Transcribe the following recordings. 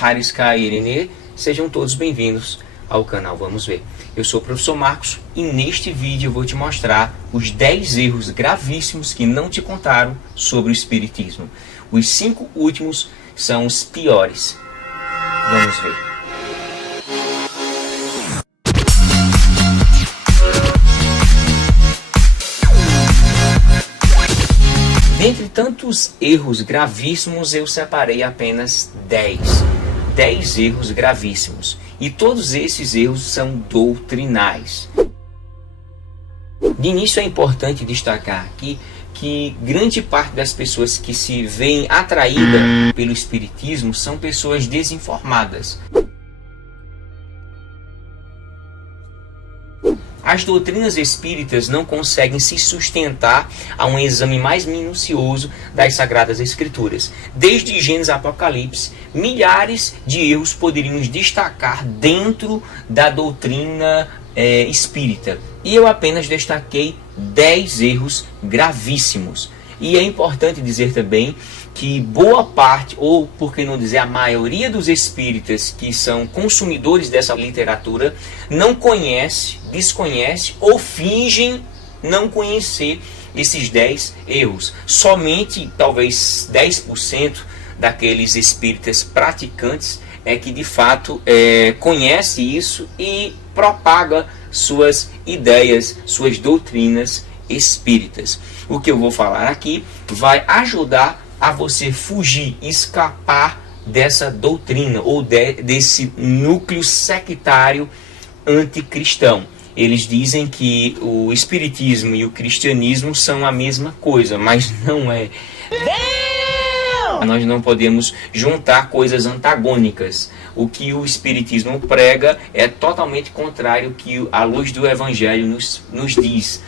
Harisca Irene, sejam todos bem-vindos ao canal Vamos Ver. Eu sou o professor Marcos e neste vídeo eu vou te mostrar os 10 erros gravíssimos que não te contaram sobre o Espiritismo. Os 5 últimos são os piores. Vamos ver. Dentre tantos erros gravíssimos, eu separei apenas 10 erros gravíssimos. E todos esses erros são doutrinais. De início é importante destacar aqui que grande parte das pessoas que se veem atraídas pelo Espiritismo são pessoas desinformadas. As doutrinas espíritas não conseguem se sustentar a um exame mais minucioso das Sagradas Escrituras. Desde Gênesis a Apocalipse, milhares de erros poderiam destacar dentro da doutrina espírita. E eu apenas destaquei 10 erros gravíssimos. E é importante dizer também que boa parte, ou por que não dizer a maioria dos espíritas que são consumidores dessa literatura, não conhece, desconhece ou fingem não conhecer esses 10 erros. Somente talvez 10% daqueles espíritas praticantes é que de fato conhece isso e propaga suas ideias, suas doutrinas espíritas. O que eu vou falar aqui vai ajudar a você fugir, escapar dessa doutrina ou desse núcleo sectário anticristão. Eles dizem que o espiritismo e o cristianismo são a mesma coisa, mas não é. Nós não podemos juntar coisas antagônicas. O que o espiritismo prega é totalmente contrário ao que a luz do evangelho nos diz.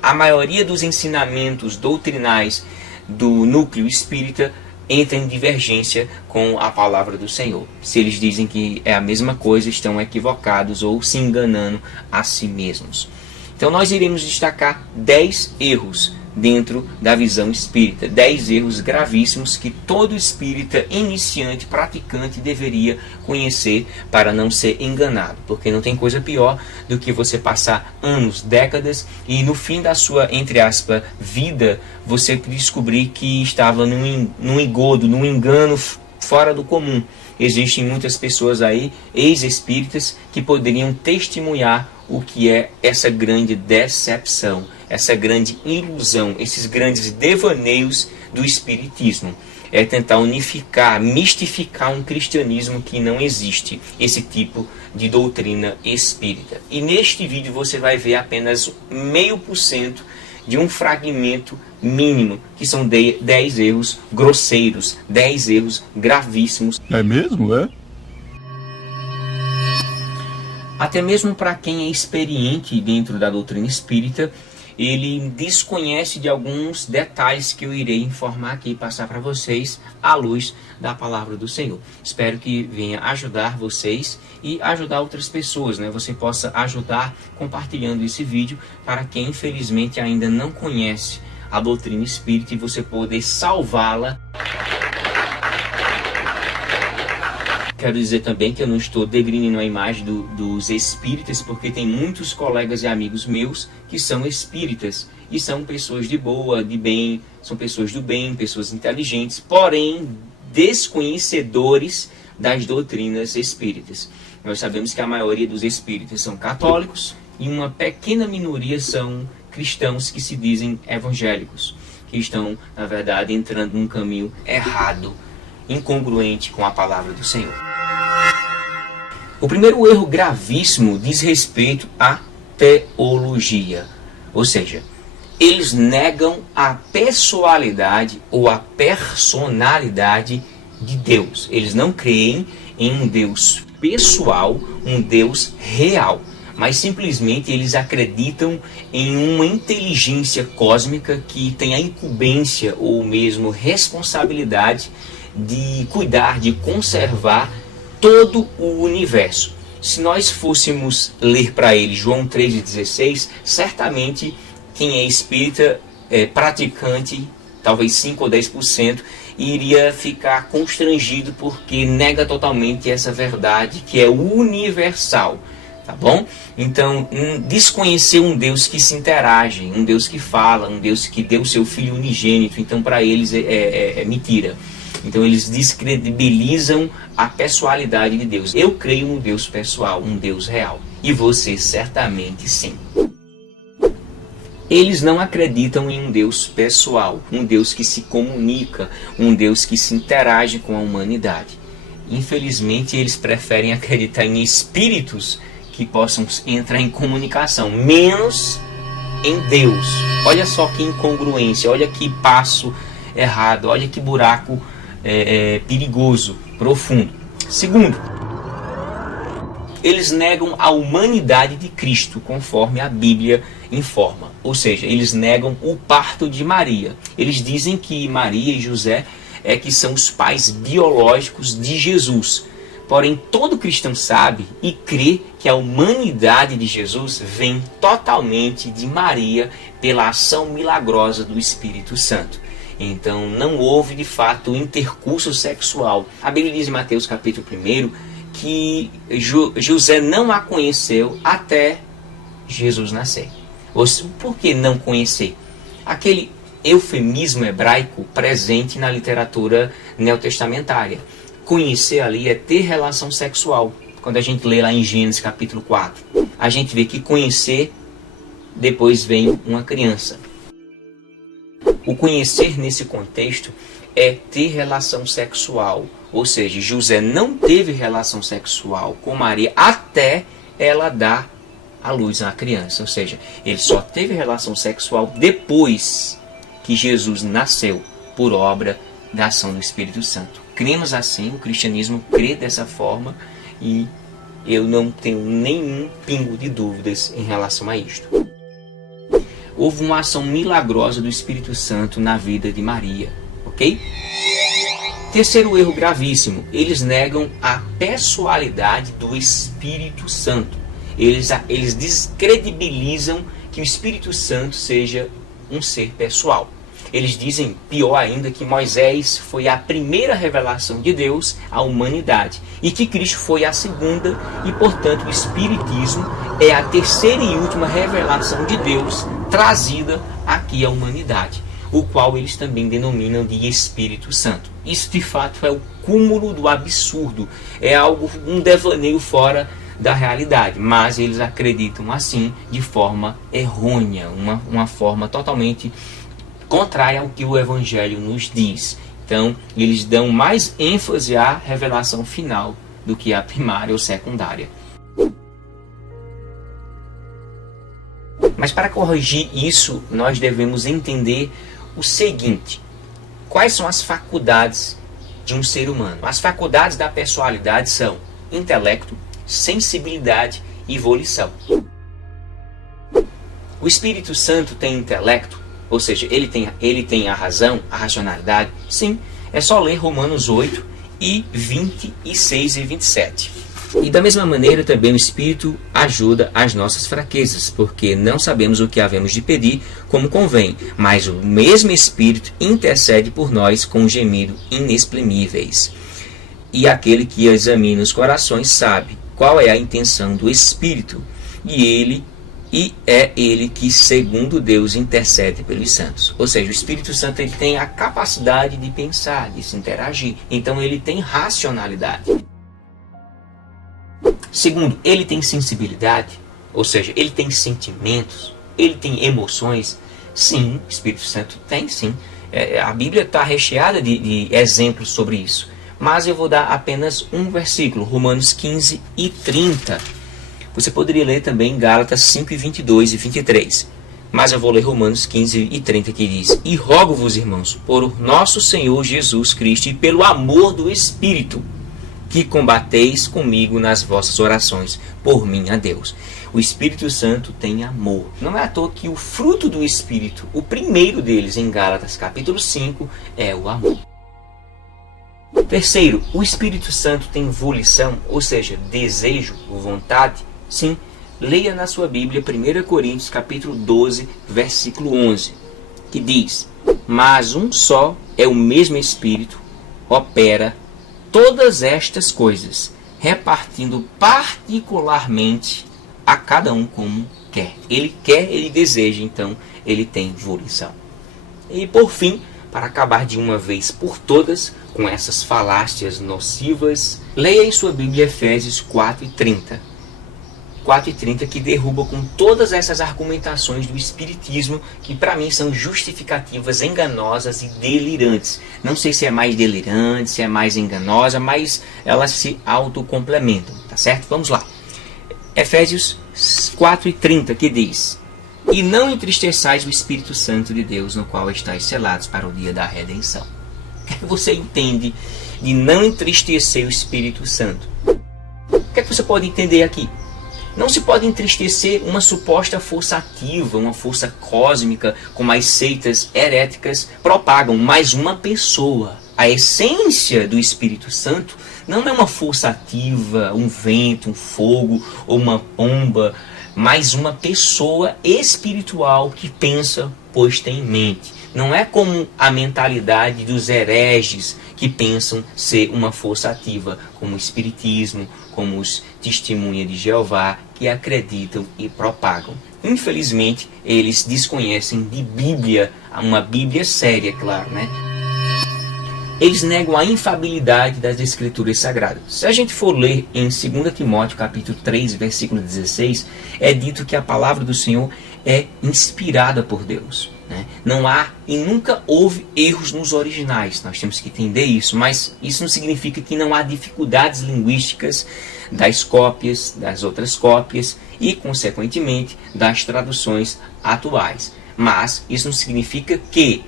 A maioria dos ensinamentos doutrinais do núcleo espírita entra em divergência com a palavra do Senhor. Se eles dizem que é a mesma coisa, estão equivocados ou se enganando a si mesmos. Então nós iremos destacar 10 erros dentro da visão espírita. 10 erros gravíssimos que todo espírita iniciante, praticante, deveria conhecer para não ser enganado. Porque não tem coisa pior do que você passar anos, décadas e no fim da sua, entre aspas, vida, você descobrir que estava num engodo, num engano fora do comum. Existem muitas pessoas aí, ex-espíritas, que poderiam testemunhar o que é essa grande decepção, essa grande ilusão, esses grandes devaneios do espiritismo. É tentar unificar, mistificar um cristianismo que não existe, esse tipo de doutrina espírita. E neste vídeo você vai ver apenas 0,5% de um fragmento mínimo, que são 10 erros grosseiros, 10 erros gravíssimos. É mesmo, é? Até mesmo para quem é experiente dentro da doutrina espírita, ele desconhece de alguns detalhes que eu irei informar aqui e passar para vocês à luz da palavra do Senhor. Espero que venha ajudar vocês e ajudar outras pessoas, né? Você possa ajudar compartilhando esse vídeo para quem infelizmente ainda não conhece a doutrina espírita e você poder salvá-la. Quero dizer também que eu não estou degrinindo a imagem dos espíritas, porque tem muitos colegas e amigos meus que são espíritas e são pessoas de boa, de bem, são pessoas do bem, pessoas inteligentes, porém desconhecedores das doutrinas espíritas. Nós sabemos que a maioria dos espíritas são católicos e uma pequena minoria são cristãos que se dizem evangélicos, que estão, na verdade, entrando num caminho errado, incongruente com a palavra do Senhor. O primeiro erro gravíssimo diz respeito à teologia, ou seja, eles negam a pessoalidade ou a personalidade de Deus. Eles não creem em um Deus pessoal, um Deus real, mas simplesmente eles acreditam em uma inteligência cósmica que tem a incumbência ou mesmo responsabilidade de cuidar, de conservar todo o universo. Se nós fôssemos ler para ele João 3,16, certamente quem é espírita, praticante, talvez 5 ou 10%, iria ficar constrangido porque nega totalmente essa verdade que é universal, tá bom? Então, desconhecer um Deus que se interage, um Deus que fala, um Deus que deu seu Filho unigênito, então para eles é mentira. Então eles descredibilizam a pessoalidade de Deus. Eu creio no Deus pessoal, um Deus real. E você certamente sim. Eles não acreditam em um Deus pessoal, um Deus que se comunica, um Deus que se interage com a humanidade. Infelizmente, eles preferem acreditar em espíritos que possam entrar em comunicação, menos em Deus. Olha só que incongruência, olha que passo errado, olha que buraco perigoso, profundo. Segundo, eles negam a humanidade de Cristo, conforme a Bíblia informa. Ou seja, eles negam o parto de Maria. Eles dizem que Maria e José que são os pais biológicos de Jesus. Porém, todo cristão sabe e crê que a humanidade de Jesus vem totalmente de Maria pela ação milagrosa do Espírito Santo. Então, não houve de fato intercurso sexual. A Bíblia diz em Mateus capítulo 1 que José não a conheceu até Jesus nascer. Por que não conhecer? Aquele eufemismo hebraico presente na literatura neotestamentária. Conhecer ali é ter relação sexual. Quando a gente lê lá em Gênesis capítulo 4, a gente vê que conhecer, depois vem uma criança. O conhecer nesse contexto é ter relação sexual. Ou seja, José não teve relação sexual com Maria até ela dar à luz a criança. Ou seja, ele só teve relação sexual depois que Jesus nasceu por obra da ação do Espírito Santo. Cremos assim, o cristianismo crê dessa forma e eu não tenho nenhum pingo de dúvidas em relação a isto. Houve uma ação milagrosa do Espírito Santo na vida de Maria, ok? Terceiro erro gravíssimo, eles negam a pessoalidade do Espírito Santo. Eles descredibilizam que o Espírito Santo seja um ser pessoal. Eles dizem, pior ainda, que Moisés foi a primeira revelação de Deus à humanidade e que Cristo foi a segunda e, portanto, o Espiritismo é a terceira e última revelação de Deus trazida aqui à humanidade, o qual eles também denominam de Espírito Santo. Isso, de fato, é o cúmulo do absurdo, é algo, um devaneio fora da realidade, mas eles acreditam assim de forma errônea, uma forma totalmente contrária ao que o Evangelho nos diz. Então, eles dão mais ênfase à revelação final do que à primária ou secundária. Mas para corrigir isso, nós devemos entender o seguinte: quais são as faculdades de um ser humano? As faculdades da personalidade são intelecto, sensibilidade e volição. O Espírito Santo tem intelecto? Ou seja, ele tem a razão, a racionalidade? Sim, é só ler Romanos 8 e 26 e 27. E da mesma maneira também o Espírito ajuda as nossas fraquezas, porque não sabemos o que havemos de pedir como convém, mas o mesmo Espírito intercede por nós com gemido inexprimíveis. E aquele que examina os corações sabe qual é a intenção do Espírito, e é ele que, segundo Deus, intercede pelos santos. Ou seja, o Espírito Santo ele tem a capacidade de pensar, de se interagir. Então ele tem racionalidade. Segundo, ele tem sensibilidade, ou seja, ele tem sentimentos, ele tem emoções. Sim, o Espírito Santo tem sim. A Bíblia está recheada de exemplos sobre isso. Mas eu vou dar apenas um versículo, Romanos 15 e 30. Você poderia ler também Gálatas 5, 22 e 23. Mas eu vou ler Romanos 15 e 30, que diz: E rogo-vos, irmãos, por nosso Senhor Jesus Cristo e pelo amor do Espírito, que combateis comigo nas vossas orações por mim a Deus. O Espírito Santo tem amor. Não é à toa que o fruto do Espírito, o primeiro deles em Gálatas capítulo 5, é o amor. Terceiro, o Espírito Santo tem volição, ou seja, desejo, vontade. Sim, leia na sua Bíblia 1 Coríntios capítulo 12, versículo 11, que diz: mas um só é o mesmo Espírito, opera todas estas coisas, repartindo particularmente a cada um como quer. Ele quer, ele deseja, então ele tem volição. E por fim, para acabar de uma vez por todas com essas falácias nocivas, leia em sua Bíblia Efésios 4:30. 4:30, que derruba com todas essas argumentações do espiritismo, que para mim são justificativas enganosas e delirantes. Não sei se é mais delirante, se é mais enganosa, mas elas se autocomplementam, tá certo? Vamos lá. Efésios 4:30, que diz: e não entristeçais o Espírito Santo de Deus, no qual estáis selados para o dia da redenção. O que é que você entende de não entristecer o Espírito Santo? O que é que você pode entender aqui? Não se pode entristecer uma suposta força ativa, uma força cósmica, como as seitas heréticas propagam, mas uma pessoa. A essência do Espírito Santo não é uma força ativa, um vento, um fogo ou uma pomba, mas uma pessoa espiritual que pensa, pois tem mente. Não é como a mentalidade dos hereges que pensam ser uma força ativa, como o Espiritismo, como os Testemunha de Jeová, que acreditam e propagam. Infelizmente, eles desconhecem de Bíblia, uma Bíblia séria, claro, né? Eles negam a infabilidade das Escrituras Sagradas. Se a gente for ler em 2 Timóteo capítulo 3, versículo 16, é dito que a palavra do Senhor é inspirada por Deus, né? Não há e nunca houve erros nos originais. Nós temos que entender isso, mas isso não significa que não há dificuldades linguísticas das cópias, das outras cópias e, consequentemente, das traduções atuais. Mas isso não significa que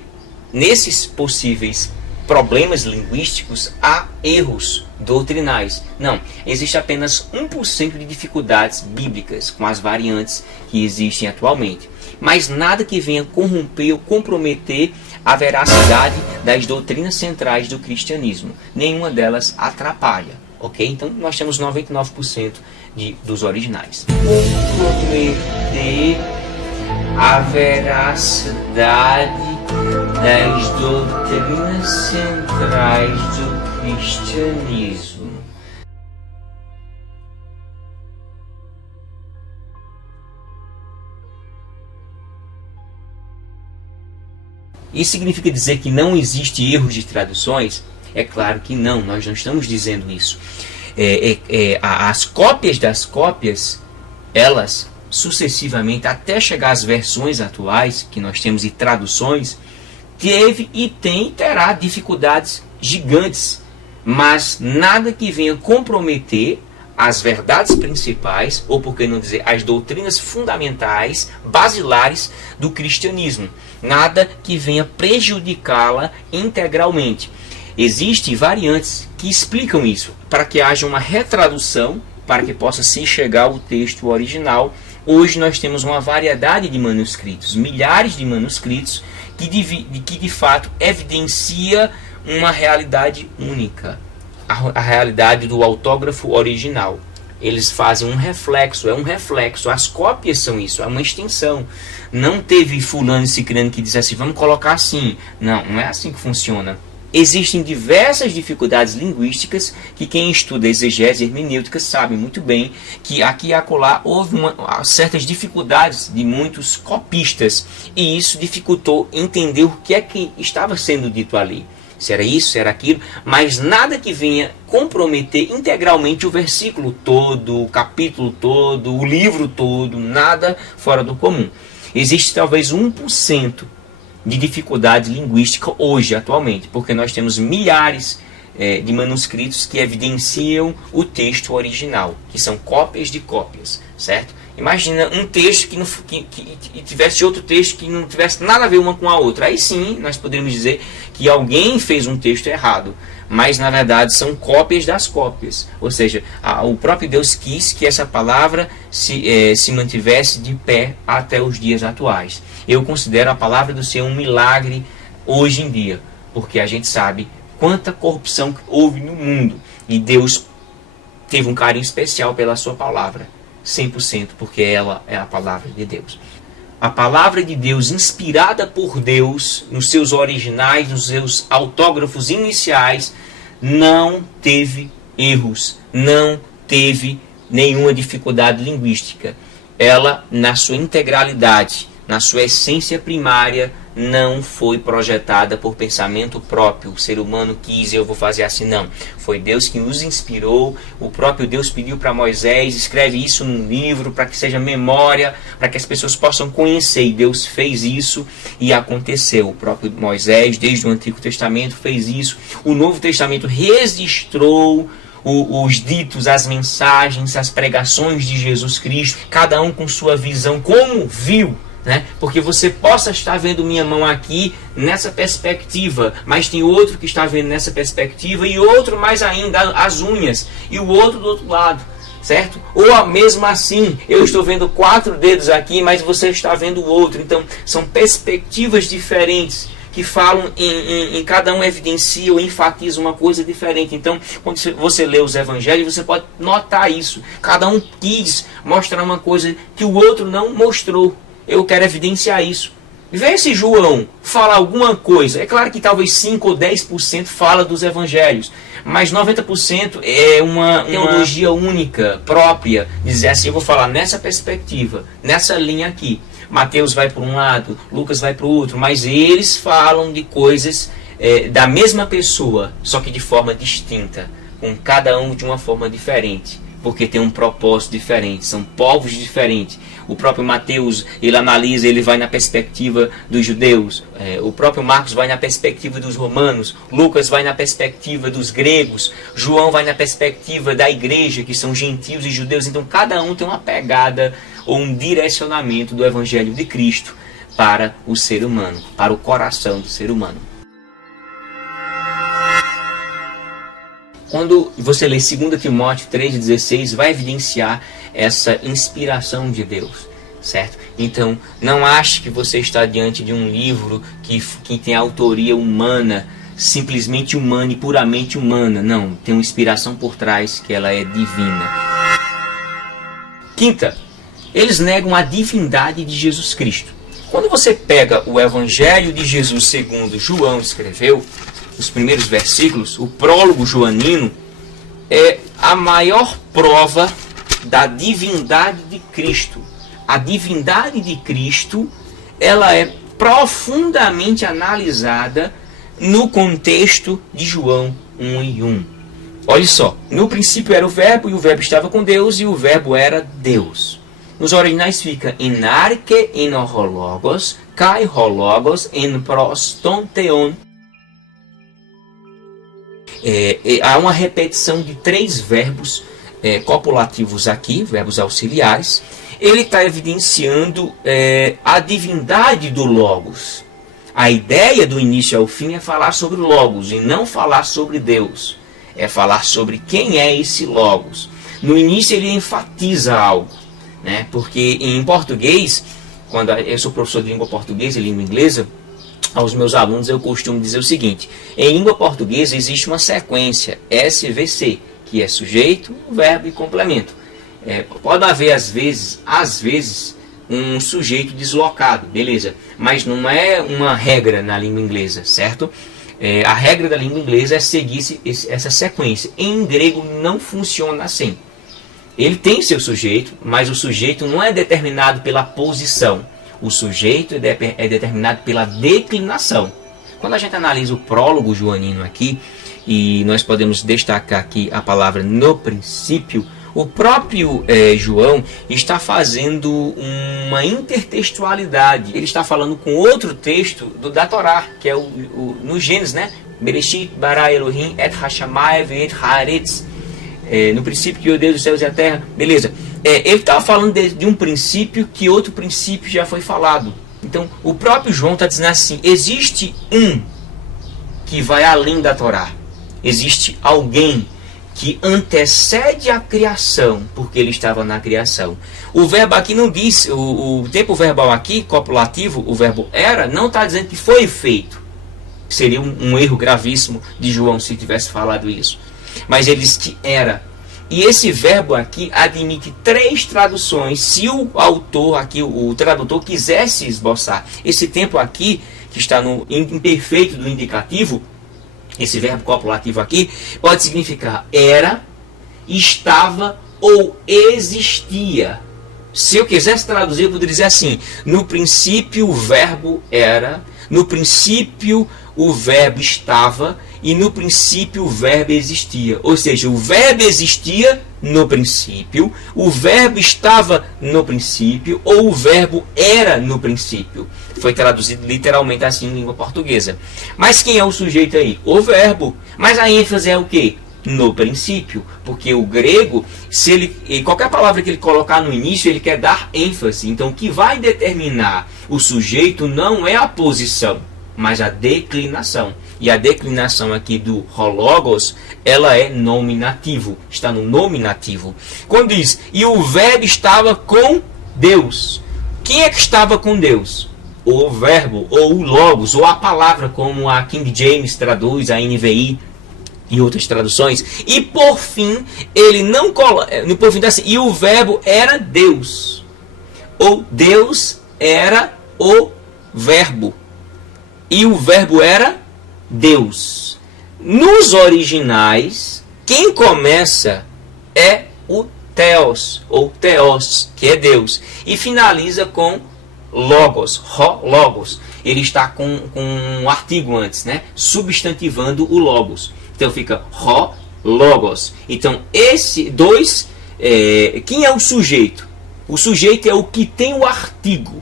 nesses possíveis problemas linguísticos há erros doutrinais. Não, existe apenas 1% de dificuldades bíblicas com as variantes que existem atualmente. Mas nada que venha corromper ou comprometer a veracidade das doutrinas centrais do cristianismo. Nenhuma delas atrapalha, ok? Então nós temos 99% dos originais. Comprometer a veracidade das doutrinas centrais do cristianismo. Isso significa dizer que não existe erros de traduções? É claro que não, nós não estamos dizendo isso. As cópias das cópias, elas sucessivamente, até chegar às versões atuais que nós temos e traduções, teve e tem e terá dificuldades gigantes, mas nada que venha comprometer as verdades principais, ou por que não dizer, as doutrinas fundamentais, basilares do cristianismo. Nada que venha prejudicá-la integralmente. Existem variantes que explicam isso, para que haja uma retradução, para que possa se chegar ao texto original. Hoje nós temos uma variedade de manuscritos, milhares de manuscritos, que de fato evidencia uma realidade única, a realidade do autógrafo original. Eles fazem um reflexo, as cópias são isso, é uma extensão. Não teve fulano e ciclano que disse assim, vamos colocar assim. Não, não é assim que funciona. Existem diversas dificuldades linguísticas que quem estuda exegese e hermenêutica sabe muito bem que aqui e acolá houve certas dificuldades de muitos copistas e isso dificultou entender o que é que estava sendo dito ali. Se era isso, se era aquilo, mas nada que venha comprometer integralmente o versículo todo, o capítulo todo, o livro todo, nada fora do comum. Existe talvez 1% de dificuldade linguística hoje, atualmente, porque nós temos milhares de manuscritos que evidenciam o texto original, que são cópias de cópias, certo? Imagina um texto que tivesse outro texto que não tivesse nada a ver uma com a outra. Aí sim, nós poderíamos dizer que alguém fez um texto errado, mas na verdade são cópias das cópias. Ou seja, o próprio Deus quis que essa palavra se mantivesse de pé até os dias atuais. Eu considero a palavra do Senhor um milagre hoje em dia, porque a gente sabe quanta corrupção houve no mundo e Deus teve um carinho especial pela sua palavra, 100%, porque ela é a palavra de Deus. a palavra de Deus, inspirada por Deus, nos seus originais, nos seus autógrafos iniciais, não teve erros, não teve nenhuma dificuldade linguística. Ela, na sua integralidade, na sua essência primária, não foi projetada por pensamento próprio. O ser humano quis, eu vou fazer assim, não. Foi Deus que nos inspirou. O próprio Deus pediu para Moisés, escreve isso num livro para que seja memória, para que as pessoas possam conhecer. E Deus fez isso e aconteceu. O próprio Moisés, desde o Antigo Testamento, fez isso. O Novo Testamento registrou os ditos, as mensagens, as pregações de Jesus Cristo, cada um com sua visão, como viu, né? Porque você possa estar vendo minha mão aqui nessa perspectiva, mas tem outro que está vendo nessa perspectiva, e outro mais ainda, as unhas, e o outro do outro lado, certo? Ou mesmo assim, eu estou vendo 4 dedos aqui, mas você está vendo o outro. Então, são perspectivas diferentes que falam em cada um evidencia ou enfatiza uma coisa diferente. Então, quando você lê os evangelhos, você pode notar isso. Cada um quis mostrar uma coisa que o outro não mostrou. Eu quero evidenciar isso. Vê se João fala alguma coisa. É claro que talvez 5 ou 10% fala dos evangelhos, mas 90% é uma teologia única, própria. Dizer assim, eu vou falar nessa perspectiva, nessa linha aqui. Mateus vai para um lado, Lucas vai para o outro, mas eles falam de coisas da mesma pessoa, só que de forma distinta, com cada um de uma forma diferente, porque tem um propósito diferente, são povos diferentes. O próprio Mateus, ele analisa, ele vai na perspectiva dos judeus, o próprio Marcos vai na perspectiva dos romanos, Lucas vai na perspectiva dos gregos, João vai na perspectiva da igreja, que são gentios e judeus. Então cada um tem uma pegada ou um direcionamento do Evangelho de Cristo para o ser humano, para o coração do ser humano. Quando você lê 2 Timóteo 3,16, vai evidenciar essa inspiração de Deus, certo? Então, não ache que você está diante de um livro que tem autoria humana, simplesmente humana e puramente humana. Não, tem uma inspiração por trás que ela é divina. Quinta, eles negam a divindade de Jesus Cristo. Quando você pega o Evangelho de Jesus segundo João escreveu, os primeiros versículos, o prólogo joanino, é a maior prova da divindade de Cristo. A divindade de Cristo, ela é profundamente analisada no contexto de João 1:1. Olha só, no princípio era o verbo, e o verbo estava com Deus, e o verbo era Deus. Nos originais fica en arche en horologos, kai hologos en prostonteon. Há uma repetição de 3 verbos copulativos aqui, verbos auxiliares. Ele está evidenciando a divindade do Logos. A ideia do início ao fim é falar sobre o Logos e não falar sobre Deus. É falar sobre quem é esse Logos. No início ele enfatiza algo, né? Porque em português, quando eu sou professor de língua portuguesa e língua inglesa, aos meus alunos eu costumo dizer o seguinte: em língua portuguesa existe uma sequência SVC, que é sujeito, verbo e complemento. Pode haver às vezes um sujeito deslocado, beleza, mas não é uma regra na língua inglesa, certo? A regra da língua inglesa é seguir essa sequência. Em grego não funciona assim. Ele tem seu sujeito, mas o sujeito não é determinado pela posição. O sujeito é determinado pela declinação. Quando a gente analisa o prólogo joanino aqui, e nós podemos destacar aqui a palavra no princípio, o próprio João está fazendo uma intertextualidade. Ele está falando com outro texto da Torá, que é no Gênesis, né? Bereshit bara Elohim et hashamayim ve'et haaretz. No princípio que o Deus dos céus e a terra. Beleza. Ele estava falando de um princípio que outro princípio já foi falado. Então, o próprio João está dizendo assim: existe um que vai além da Torá. Existe alguém que antecede a criação, porque ele estava na criação. O verbo aqui não diz, o tempo verbal aqui, copulativo, o verbo era, não está dizendo que foi feito. Seria um erro gravíssimo de João se tivesse falado isso. Mas ele diz que era. E esse verbo aqui admite 3 traduções, se o autor aqui, o tradutor, quisesse esboçar. Esse tempo aqui, que está no imperfeito do indicativo, esse verbo copulativo aqui, pode significar era, estava ou existia. Se eu quisesse traduzir, eu poderia dizer assim: no princípio o verbo era, no princípio o verbo estava e no princípio o verbo existia. Ou seja, o verbo existia no princípio, o verbo estava no princípio ou o verbo era no princípio. Foi traduzido literalmente assim em língua portuguesa. Mas quem é o sujeito aí? O verbo. Mas a ênfase é o quê? No princípio, porque o grego, se ele, qualquer palavra que ele colocar no início, ele quer dar ênfase. Então, o que vai determinar o sujeito não é a posição, mas a declinação. E a declinação aqui do hologos, ela é nominativo, está no nominativo. Quando diz, e o verbo estava com Deus. Quem é que estava com Deus? O verbo, ou o logos, ou a palavra, como a King James traduz, a NVI, e outras traduções. E por fim, ele não coloca, por fim, assim, e o verbo era Deus. Ou Deus era o verbo. E o verbo era Deus. Nos originais, quem começa é o Theos, ou Theos, que é Deus. E finaliza com logos, logos. Ele está com um artigo antes, né? Substantivando o logos. Então fica logos. Então esse dois, quem é o sujeito? O sujeito é o que tem o artigo,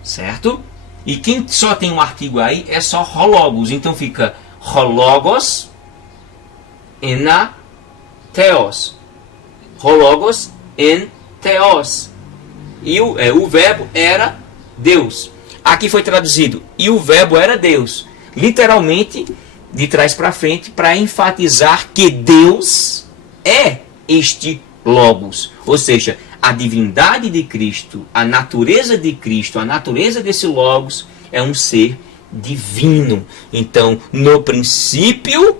certo? E quem só tem um artigo aí é só logos. Então fica logos ena theos. Logos en theos. E o verbo era Deus. Aqui foi traduzido, e o verbo era Deus. Literalmente, de trás para frente, para enfatizar que Deus é este logos. Ou seja, a divindade de Cristo, a natureza de Cristo, a natureza desse logos é um ser divino. Então, no princípio,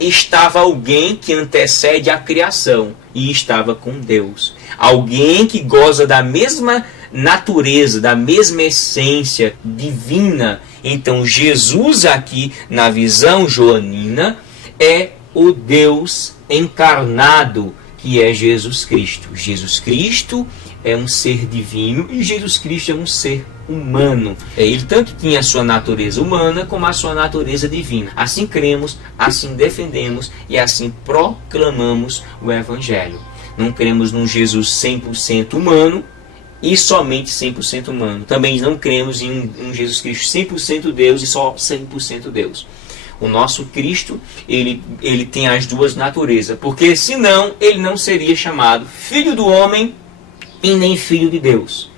estava alguém que antecede a criação e estava com Deus. Alguém que goza da mesma natureza, da mesma essência divina. Então, Jesus aqui, na visão joanina, é o Deus encarnado, que é Jesus Cristo. Jesus Cristo é um ser divino e Jesus Cristo é um ser humano. Ele tanto tinha a sua natureza humana como a sua natureza divina. Assim cremos, assim defendemos e assim proclamamos o Evangelho. Não cremos num Jesus 100% humano e somente 100% humano. Também não cremos em um Jesus Cristo 100% Deus e só 100% Deus. O nosso Cristo, ele tem as duas naturezas, porque senão ele não seria chamado Filho do Homem e nem Filho de Deus.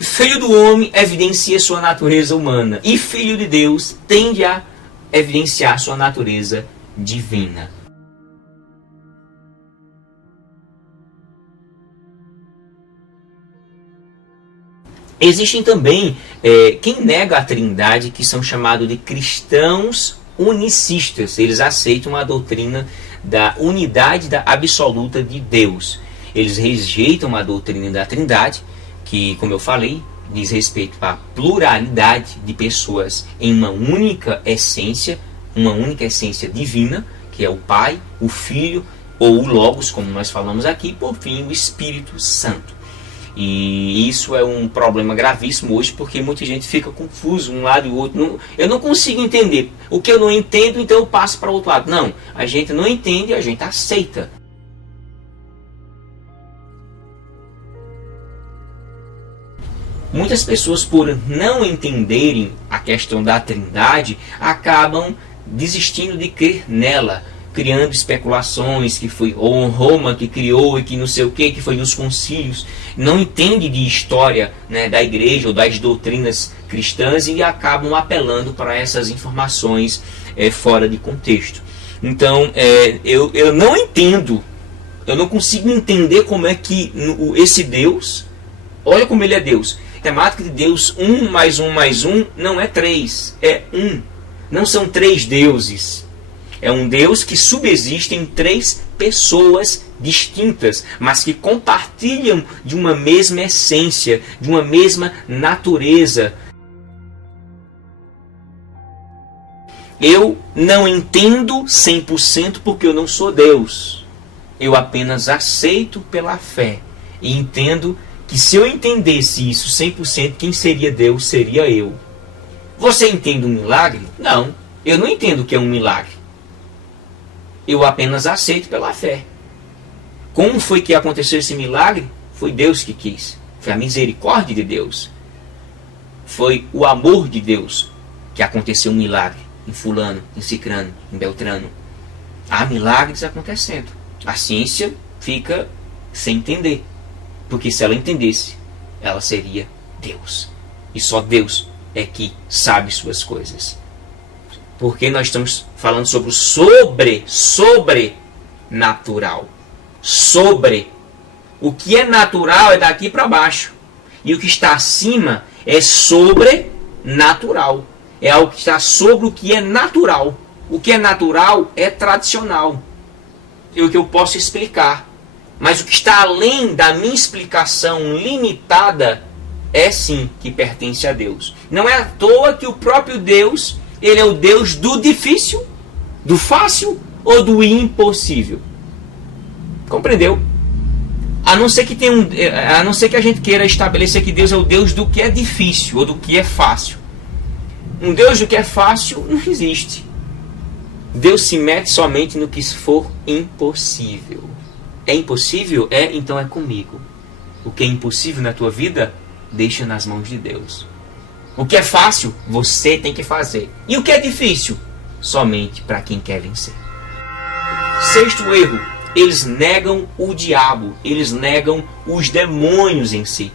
Filho do homem evidencia sua natureza humana e Filho de Deus tende a evidenciar sua natureza divina. Existem também quem nega a Trindade, que são chamados de cristãos unicistas. Eles aceitam a doutrina da unidade absoluta de Deus. Eles rejeitam a doutrina da Trindade, que, como eu falei, diz respeito à pluralidade de pessoas em uma única essência divina, que é o Pai, o Filho ou o Logos, como nós falamos aqui, por fim, o Espírito Santo. E isso é um problema gravíssimo hoje, porque muita gente fica confuso um lado e o outro. Eu não consigo entender. O que eu não entendo, então eu passo para o outro lado. Não, a gente não entende, a gente aceita. Muitas pessoas, por não entenderem a questão da Trindade, acabam desistindo de crer nela, criando especulações que foi Roma que criou e que não sei o que foi nos concílios. Não entende de história, né, da igreja ou das doutrinas cristãs e acabam apelando para essas informações fora de contexto. Então, eu não entendo, eu não consigo entender como é que esse Deus, olha como ele é Deus. A temática de Deus, 1 mais 1 mais 1 não é 3, é 1. Não são 3 deuses. É um Deus que subsiste em 3 pessoas distintas, mas que compartilham de uma mesma essência, de uma mesma natureza. Eu não entendo 100% porque eu não sou Deus. Eu apenas aceito pela fé e entendo que se eu entendesse isso 100%, quem seria Deus seria eu. Você entende um milagre? Não, eu não entendo o que é um milagre. Eu apenas aceito pela fé. Como foi que aconteceu esse milagre? Foi Deus que quis. Foi a misericórdia de Deus. Foi o amor de Deus que aconteceu um milagre em fulano, em cicrano, em beltrano. Há milagres acontecendo. A ciência fica sem entender. Porque se ela entendesse, ela seria Deus. E só Deus é que sabe suas coisas. Porque nós estamos falando sobre o sobrenatural. Sobre. O que é natural é daqui para baixo. E o que está acima é sobrenatural. É algo que está sobre o que é natural. O que é natural é tradicional. É o que eu posso explicar. Mas o que está além da minha explicação limitada é sim que pertence a Deus. Não é à toa que o próprio Deus, ele é o Deus do difícil, do fácil ou do impossível. Compreendeu? A não ser que a gente queira estabelecer que Deus é o Deus do que é difícil ou do que é fácil. Um Deus do que é fácil não existe. Deus se mete somente no que for impossível. É impossível? É, então é comigo. O que é impossível na tua vida, deixa nas mãos de Deus. O que é fácil, você tem que fazer. E o que é difícil? Somente para quem quer vencer. 6º erro. Eles negam o diabo. Eles negam os demônios em si.